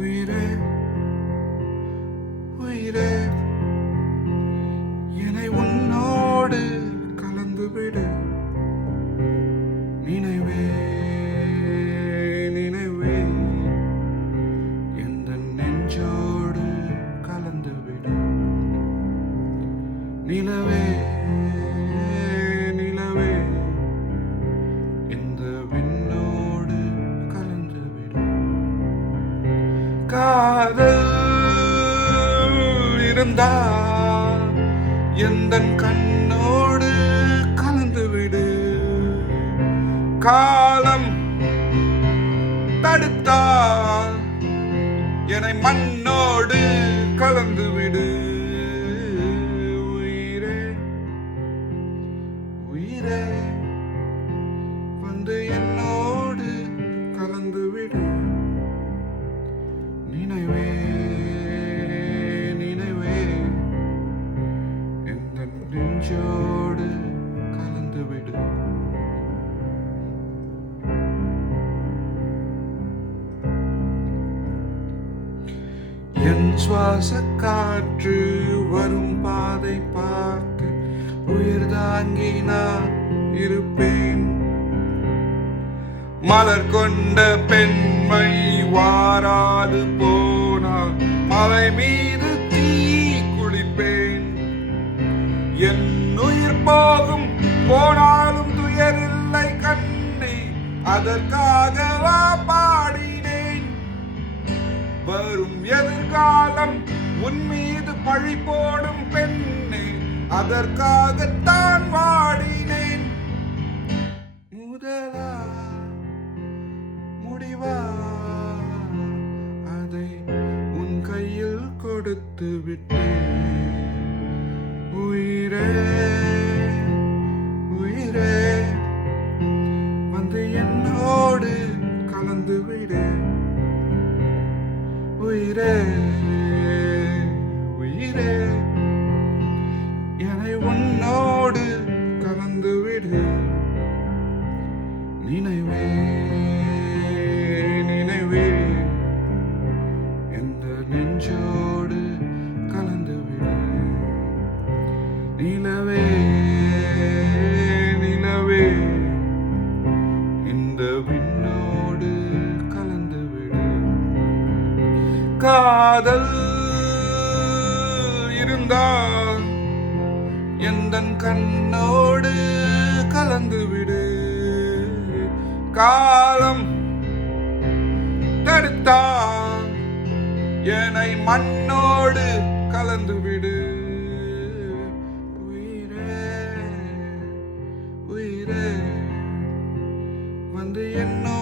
உயிரே உயிரே என்னை உன்னோடு கலந்துவிடு. நினைவே நினைவே எந்த நெஞ்சோடு கலந்துவிடு. நிலவே நிலவே இந்த விண்ணோடு கலந்துவிடு. காதல் இருந்தா எந்தன் கண்ணோடு கலந்துவிடு. காலம் தடுத்தா என்னை மண்ணோடு கலந்துவிடு. உயிரே உயிரே வந்து என்னோடு கலந்துவிடு. நினைவே நினைவே எந்த நெஞ்சோடு கலந்துவிடு. என் சுவாச காற்று வரும் பாதை பார்த்து உயிர் தாங்கி நான் இருப்பேன். மலர் கொண்ட பெண்மை வாராது போனால் மலை மீது தீ குளிப்பேன். என் உயிர் போகும் போனாலும் துயரில்லை கண்ணே, அதற்காகவா பாடினேன். வரும் எதிர்காலம் உன் மீது பழி போடும் பெண்ணே, அதற்காகத்தான் வாடினேன். முதலா முடிவா அதை உன் கையில் கொடுத்து விட்டேன். உயிரே உயிரே வந்து என்னோடு கலந்து விடு. உயிரே உயிரே என்னை உன்னோடு கலந்து விடு. நினைவே நினைவே எந்த நெஞ்சோடு கலந்து விடு. நிலவே நிலவே இந்த விண்ணோடு கலந்து விடு. காதல் இருந்தால் எந்தன் கண்ணோடு கலந்து விடு. காலம் தடுத்தா என்னை மண்ணோடு கலந்து விடு. உயிரே உயிரே வந்து என்னோடு